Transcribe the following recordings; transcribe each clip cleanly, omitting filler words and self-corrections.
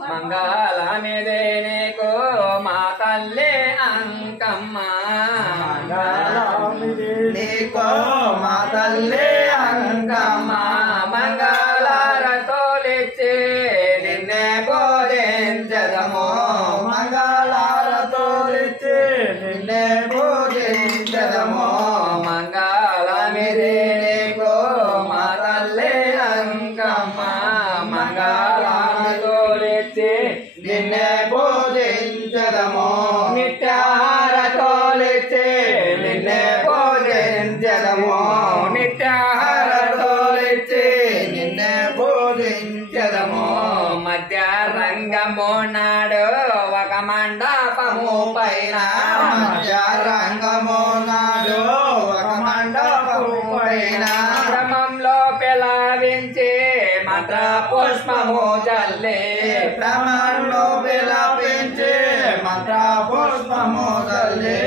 మంగళమిదే నీకు మా తల్లి అంకమ్మ నీకు మా తల్లి అంకమ్మ మంగళారతోలిచ్చి నిన్నే పూజించదము మంగళారతోలిచ్చి నిన్నే పూజించదము మంగళమిదే నీకు మా తల్లి అంకమ్మ మంగళారతోలిచ్చి నిన్నే పూజించదము నిత్యాహారతోలిచ్చి నిన్నే పూజించదము నిత్యాహారతోలిచ్చి నిన్నే పూజించదము మధ్య రంగము నాడు ఒక మండపము పైన మధ్య రంగము నాడు ఒక మండపము పైన క్రమంలో పిలావించి మంత్ర పుష్పము చల్లి క్రమంలో పిలపించి మంత్ర పుష్పము తల్లి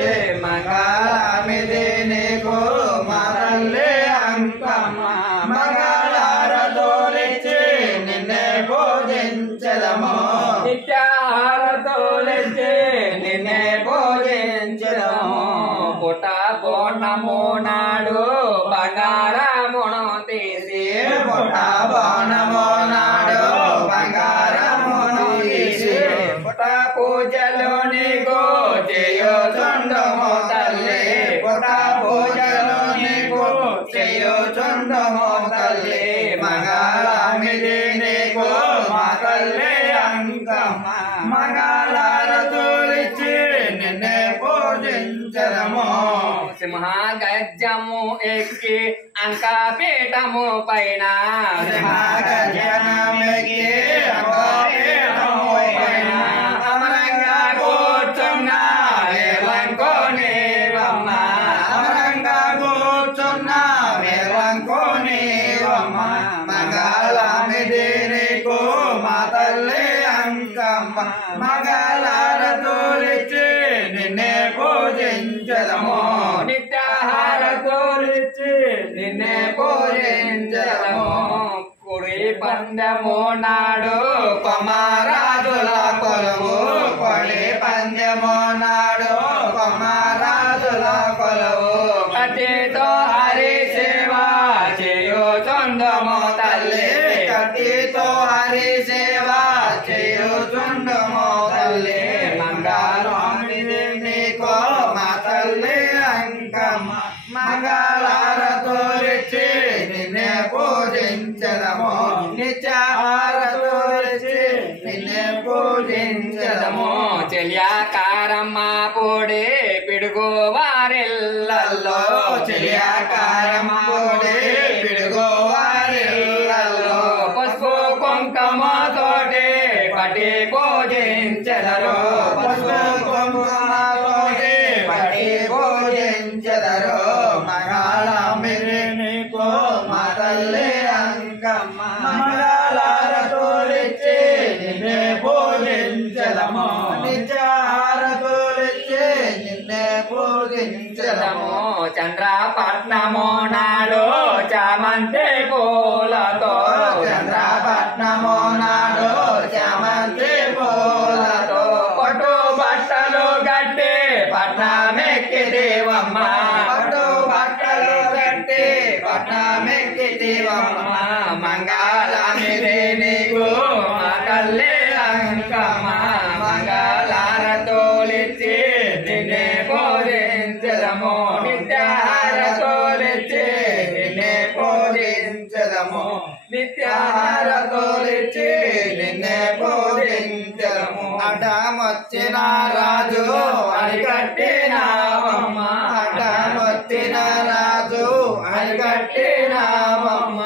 మంగళమిది నీకు మా తల్లి అంకమ్మ మంగళారతోలిచ్చి నిన్నే పూజించదము నిత్యాహారతోలిచ్చి నిన్నే పూజించదము పుట్ట పూర్ణము నాడు బంగారమును తీసి పుట్ట బాణము నాడు బంగారమును తీసి పుట్ట పూజలు నీకు చేయుచుండము తల్లి పుట్ట పూజలు నీకు చేయుచుండము తల్లి మంగళమిది నీకు మా తల్లి అంకమ్మ మంగళారతోలిచ్చి నిన్నే పూజించదము సింహ గజ్జము ఎక్కి అంకపీఠము పైన సింహగర్జనమెక్కి అంకపీఠము పైన అమరంగా కూర్చున్న వేలంకోనేవమ్మ అమరంగా కూర్చున్న వేలంకోనేవమ్మ మంగళమిది నీకు మా తల్లి అంకమ్మ మంగళారతోలిచ్చి నిన్నే పూజించదము నిత్యాహారతోలిచ్చి నిన్నే పూజించదము కుడి పందెము నాడు కొమరాజుల కొలువు కొలి పందెము నాడు కొమరాజుల కొలువు కటితో హరి సేవ చేయుచుండము తల్లి కత్తితో హరి సేవ చేయుచుండము తల్లి మంగళమిది నీకు మా తల్లి అంకమ్మ మంగళారతోలిచ్చి నిన్నే పూజించదము నిత్యాహారతోలిచ్చి నిన్నే పూజించదము చెల్యాకారమ్మ పొడి పిడుగు వారిల్లల్లో చెలియాకారమ్మ పొడి పిడుగు వారిల్లల్లో పసుపు కుంకుమ తోటి పట్టి పూజించెదరు పసుపు కుంకుమతోటి పట్టి పూజించెదరు మంగళమిది నీకు మా తల్లి అంకమ్మ మంగళారతోలిచ్చి నిన్నే పూజించదము నిత్యాహారతోలిచ్చి నిన్నే పూజించదము చంద్రపట్నము నాడు చామంతి పూలతో చంద్రపట్నము నాడు చామంతి పూలతో పట్టు బట్టలు గట్టి పట్నమెక్కి దేవమ్మ పట్టు బట్టలు కట్టి పట్నమెక్కితివమ్మ మంగళమిదే నీకు మా తల్లి అంకమ్మ మంగళారతోలిచ్చి నిన్నే పూజించదము నిత్యాహారతోలిచ్చి నిన్నే పూజించదము నిత్యాహారతోలిచ్చి నిన్నే పూజించదము అడ్డమొచ్చిన రాజు అరికట్టినావమ్మ అడ్డమొచ్చిన రాజు అరికట్టినావమ్మ